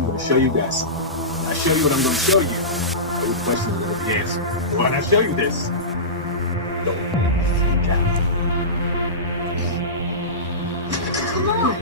I'm going to show you guys something. When I show you what I'm going to show you, the question is going to be answered. Why not show you this? Don't freak out. Come on.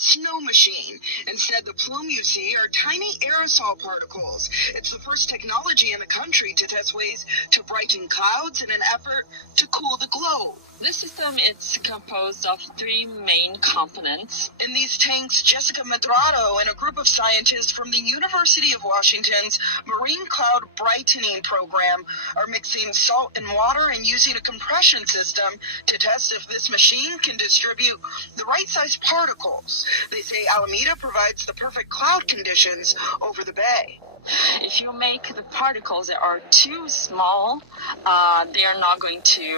Snow machine. Instead, the plume you see are tiny aerosol particles. It's the first technology in the country to test ways to brighten clouds in an effort to cool the globe. This system is composed of three main components. In these tanks, Jessica Medrado and a group of scientists from the University of Washington's Marine Cloud Brightening Program are mixing salt and water and using a compression system to test if this machine can distribute the right size particles. They say Alameda provides the perfect cloud conditions over the bay. If you make the particles that are too small, they are not going to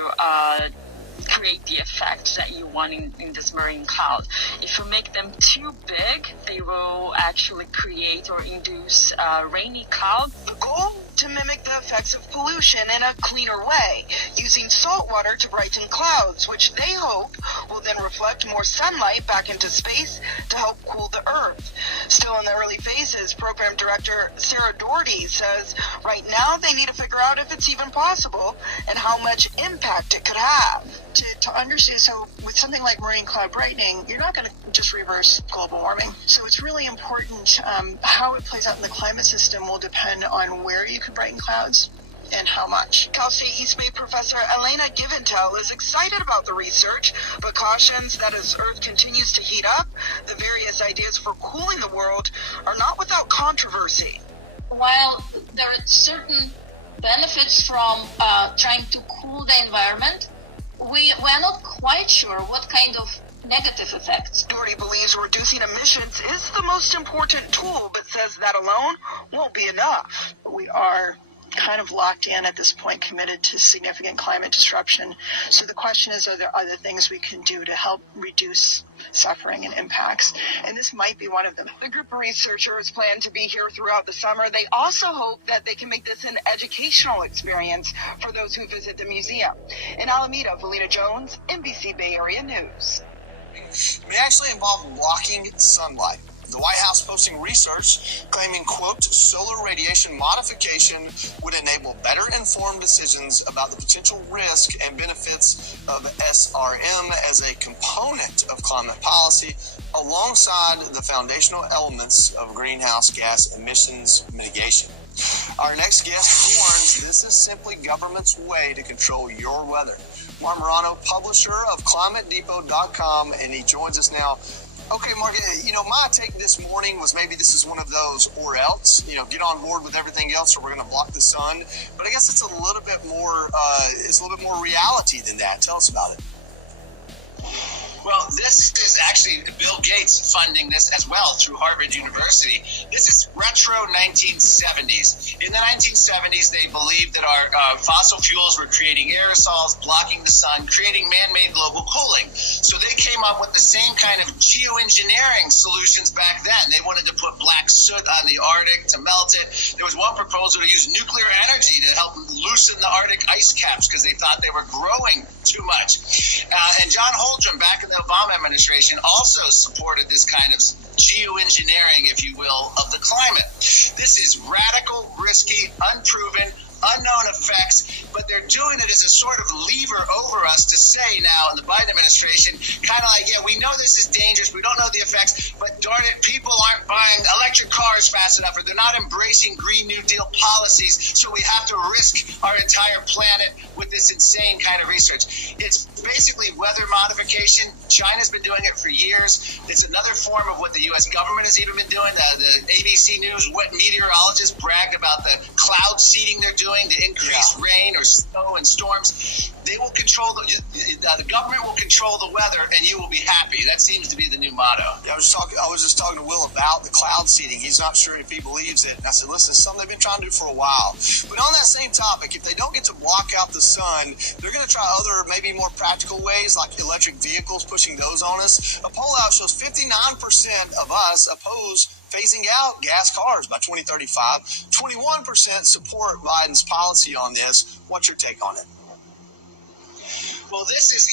create the effect that you want in this marine cloud. If you make them too big, they will actually create or induce a rainy cloud. The goal? To mimic the effects of pollution in a cleaner way, using salt water to brighten clouds, which they hope will then reflect more sunlight back into space to help cool the Earth. Still in the early phases, Program Director Sarah Doherty says right now they need to figure out if it's even possible and how much impact it could have. To understand, so with something like marine cloud brightening, you're not going to just reverse global warming. So it's really important how it plays out in the climate system will depend on where you can brighten clouds and how much. Cal State East Bay professor Elena Giventel is excited about the research, but cautions that as Earth continues to heat up, the various ideas for cooling the world are not without controversy. While there are certain benefits from trying to cool the environment, we're not quite sure what kind of negative effects. Doherty believes reducing emissions is the most important tool, but says that alone won't be enough. We are kind of locked in at this point, committed to significant climate disruption. So the question is, are there other things we can do to help reduce suffering and impacts? And this might be one of them. The group of researchers plan to be here throughout the summer. They also hope that they can make this an educational experience for those who visit the museum. In Alameda, Valina Jones, NBC Bay Area News. It may actually involve blocking sunlight. The White House posting research claiming, quote, solar radiation modification would enable better informed decisions about the potential risk and benefits of SRM as a component of climate policy alongside the foundational elements of greenhouse gas emissions mitigation. Our next guest warns this is simply government's way to control your weather. Mark Morano, publisher of ClimateDepot.com, and he joins us now. Okay, Mark, my take this morning was maybe this is one of those or else, get on board with everything else or we're going to block the sun. But I guess it's a little bit more reality than that. Tell us about it. Well, this is actually Bill Gates funding this as well through Harvard University. This is retro 1970s. In the 1970s, they believed that our fossil fuels were creating aerosols, blocking the sun, creating man-made global cooling. So they came up with the same kind of geoengineering solutions back then. They wanted to put black soot on the Arctic to melt it. There was one proposal to use nuclear energy to help loosen the Arctic ice caps because they thought they were growing too much. And John Holdren, back in the Obama administration, also supported this kind of geoengineering, if you will, of the climate. This is radical, risky, unproven, unknown effects, but they're doing it as a sort of lever over us to say now in the Biden administration, kind of like, yeah, we know this is dangerous, we don't know the effects, but darn it, people aren't buying electric cars fast enough, or they're not embracing Green New Deal policies, so we have to risk our entire planet with this insane kind of research. It's basically weather modification. China's been doing it for years. It's another form of what the U.S. government has even been doing. The ABC News meteorologists bragged about the cloud seeding they're doing doing to increase rain or snow and storms, they will control the government will control the weather, and you will be happy. That seems to be the new motto. Yeah, I was just talking to Will about the cloud seeding. He's not sure if he believes it. And I said, listen, it's something they've been trying to do for a while. But on that same topic, if they don't get to block out the sun, they're going to try other, maybe more practical ways, like electric vehicles, pushing those on us. A poll out shows 59% of us oppose phasing out gas cars by 2035. 21% support Biden's policy on this. What's your take on it? Well, this is,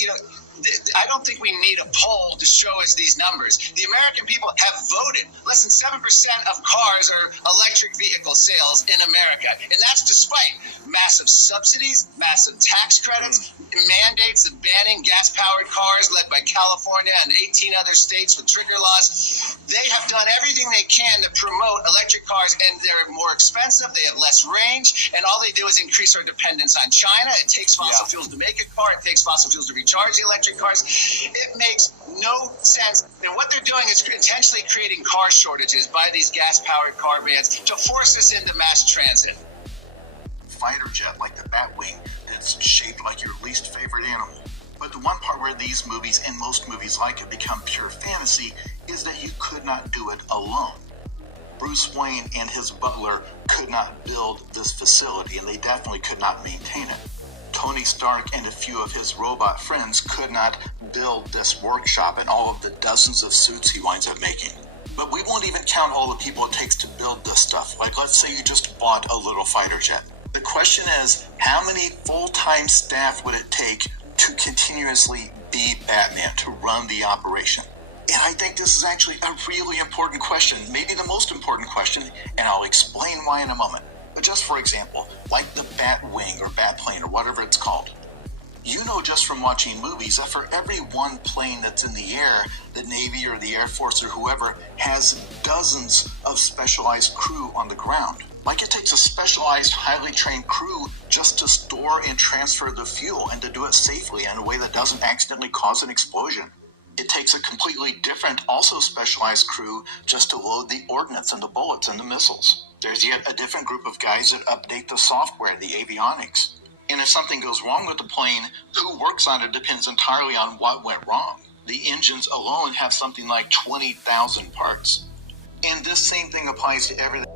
I don't think we need a poll to show us these numbers. The American people have voted. Less than 7% of cars are electric vehicle sales in America. And that's despite massive subsidies, massive tax credits, mandates of banning gas-powered cars led by California and 18 other states with trigger laws. They have done everything they can to promote electric cars, and they're more expensive, they have less range, and all they do is increase our dependence on China. It takes fossil fuels to make a car, it takes fossil fuels to recharge the electric cars. It makes no sense. And what they're doing is intentionally creating car shortages by these gas-powered car bans to force us into mass transit. Fighter jet like the Batwing that's shaped like your least favorite animal. But the one part where these movies and most movies like it become pure fantasy is that you could not do it alone. Bruce Wayne and his butler could not build this facility, and they definitely could not maintain it. Tony Stark and a few of his robot friends could not build this workshop and all of the dozens of suits he winds up making. But we won't even count all the people it takes to build this stuff. Like, let's say you just bought a little fighter jet. The question is, how many full-time staff would it take to continuously be Batman, to run the operation? And I think this is actually a really important question, maybe the most important question, and I'll explain why in a moment. But just for example, like the Batwing or Batplane or whatever it's called, you know just from watching movies that for every one plane that's in the air, the Navy or the Air Force or whoever has dozens of specialized crew on the ground. Like it takes a specialized, highly trained crew just to store and transfer the fuel and to do it safely in a way that doesn't accidentally cause an explosion. It takes a completely different, also specialized crew just to load the ordnance and the bullets and the missiles. There's yet a different group of guys that update the software, the avionics. And if something goes wrong with the plane, who works on it depends entirely on what went wrong. The engines alone have something like 20,000 parts. And this same thing applies to everything.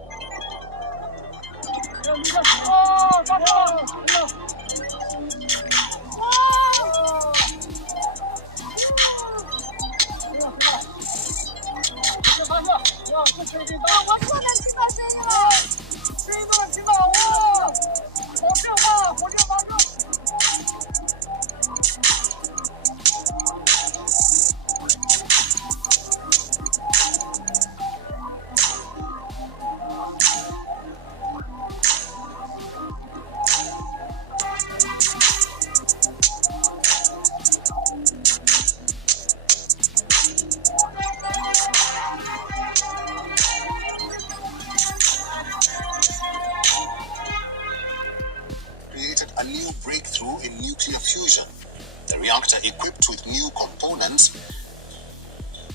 Created a new breakthrough in nuclear fusion. The reactor, equipped with new components,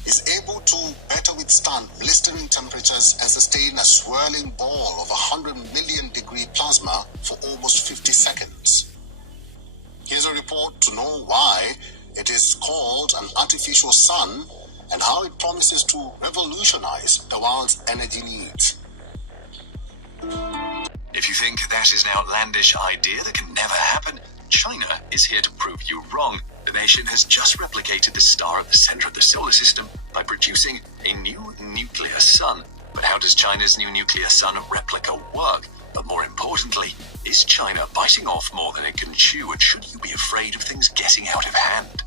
is able to better withstand blistering temperatures and sustain a swirling ball of 100 million degree plasma for almost 50 seconds. Here's a report to know why it is called an artificial sun and how it promises to revolutionize the world's energy needs. If you think that is an outlandish idea that can never happen, China is here to prove you wrong. The nation has just replicated the star at the center of the solar system by producing a new nuclear sun. But how does China's new nuclear sun replica work? But more importantly, is China biting off more than it can chew, and should you be afraid of things getting out of hand?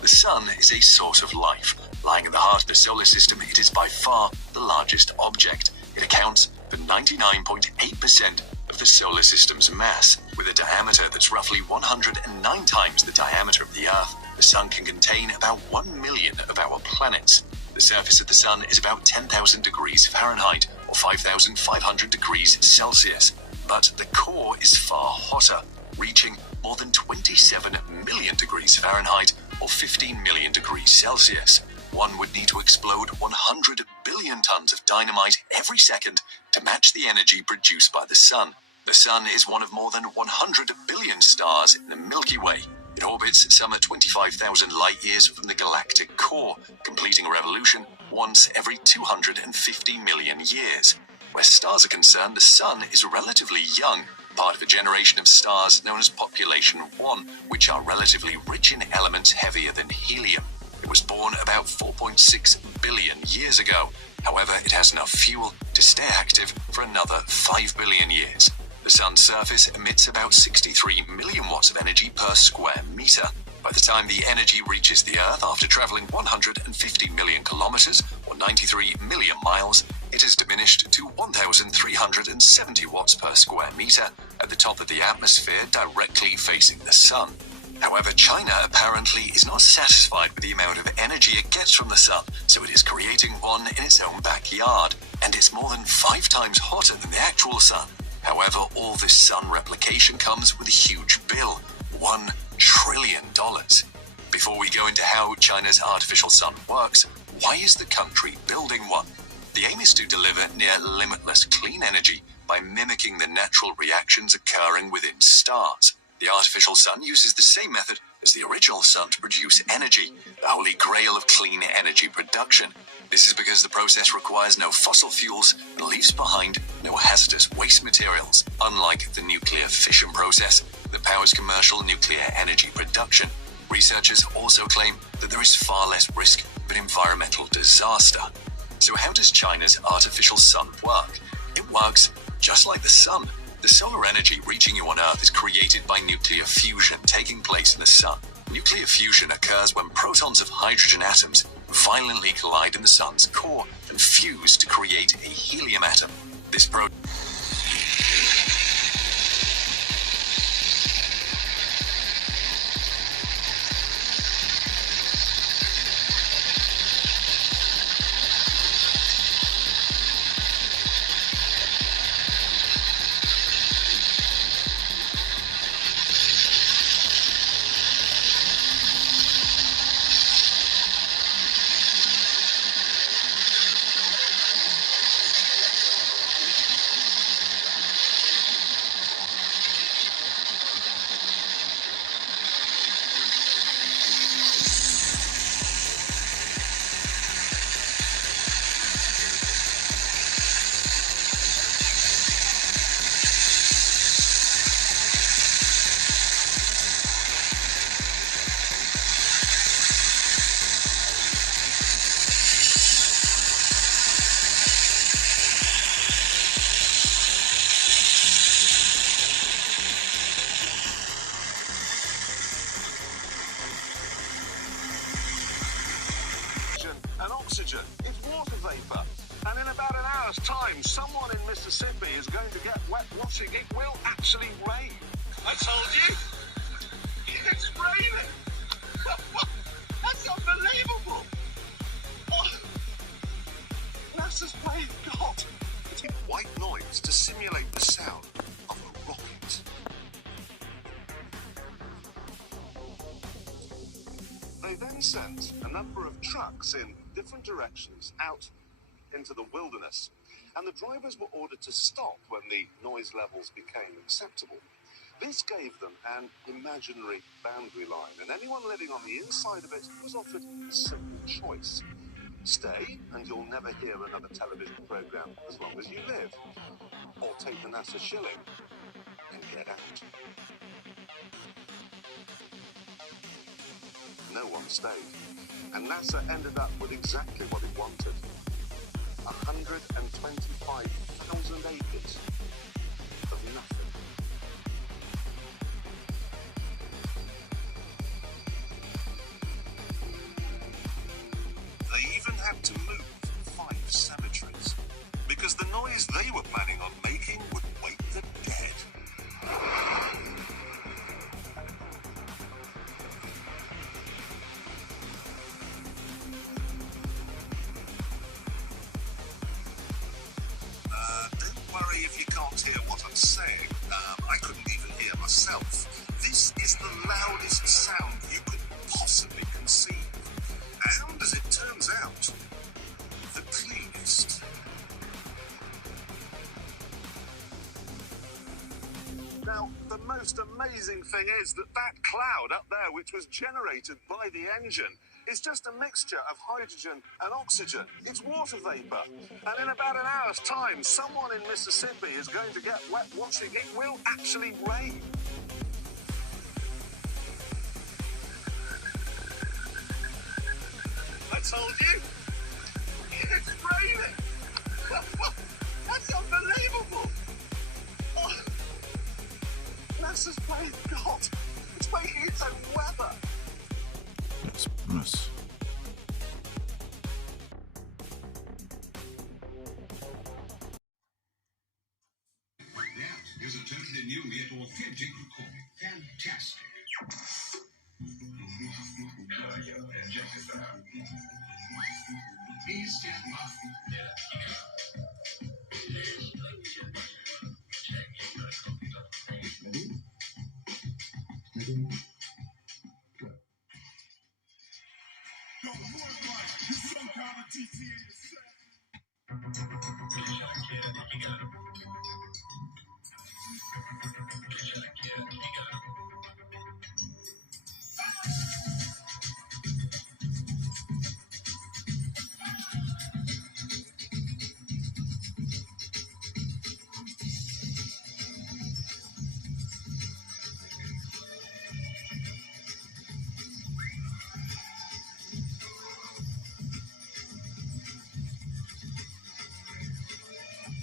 The sun is a source of life. Lying at the heart of the solar system, it is by far the largest object. It accounts for 99.8% of the solar system's mass. With a diameter that's roughly 109 times the diameter of the Earth, the sun can contain about 1 million of our planets. The surface of the sun is about 10,000 degrees Fahrenheit or 5,500 degrees Celsius. But the core is far hotter, reaching more than 27 million degrees Fahrenheit or 15 million degrees Celsius. One would need to explode 100 billion tons of dynamite every second to match the energy produced by the sun. The Sun is one of more than 100 billion stars in the Milky Way. It orbits some 25,000 light-years from the galactic core, completing a revolution once every 250 million years. Where stars are concerned, the Sun is relatively young, part of a generation of stars known as Population 1, which are relatively rich in elements heavier than helium. It was born about 4.6 billion years ago. However, it has enough fuel to stay active for another 5 billion years. The Sun's surface emits about 63 million watts of energy per square meter. By the time the energy reaches the Earth after traveling 150 million kilometers, or 93 million miles, it has diminished to 1,370 watts per square meter at the top of the atmosphere directly facing the Sun. However, China apparently is not satisfied with the amount of energy it gets from the Sun, so it is creating one in its own backyard, and it's more than 5 times hotter than the actual Sun. However, all this Sun replication comes with a huge bill, $1 trillion. Before we go into how China's artificial Sun works, why is the country building one? The aim is to deliver near limitless clean energy by mimicking the natural reactions occurring within stars. The artificial Sun uses the same method as the original Sun to produce energy, the holy grail of clean energy production. This is because the process requires no fossil fuels and leaves behind no hazardous waste materials, unlike the nuclear fission process that powers commercial nuclear energy production. Researchers also claim that there is far less risk of an environmental disaster. So how does China's artificial Sun work? It works just like the Sun. The solar energy reaching you on Earth is created by nuclear fusion taking place in the Sun. Nuclear fusion occurs when protons of hydrogen atoms violently collide in the Sun's core and fuse to create a helium atom. This and oxygen. It's water vapor. And in about an hour's time, someone in Mississippi is going to get wet washing. It will actually rain. I told you. It's raining. That's unbelievable. Oh. NASA's playing God. It's white noise to simulate the sound of a rocket. They then sent a number of trucks in different directions out into the wilderness, and the drivers were ordered to stop when the noise levels became acceptable. This gave them an imaginary boundary line, and anyone living on the inside of it was offered a simple choice. Stay, and you'll never hear another television program as long as you live. Or take the NASA shilling and get out. No one stayed, and NASA ended up with exactly what it wanted. 125,000 acres of nothing. They even had to move 5 cemeteries, because the noise they were planning on making would wake the dead. Don't worry if you can't hear what I'm saying. I couldn't even hear myself. This is the loudest sound you could possibly conceive. And as it turns out, the cleanest. Now, the most amazing thing is that cloud up there, which was generated by the engine, is just a mixture of hydrogen and oxygen. It's water vapor. And in about an hour's time, someone in Mississippi is going to get wet watching. It will actually rain. I told you. It's raining. That's unbelievable. Oh. NASA's playing God. It's making its own weather. Yes. That is a totally new yet authentic recording. Fantastic. Please stand up.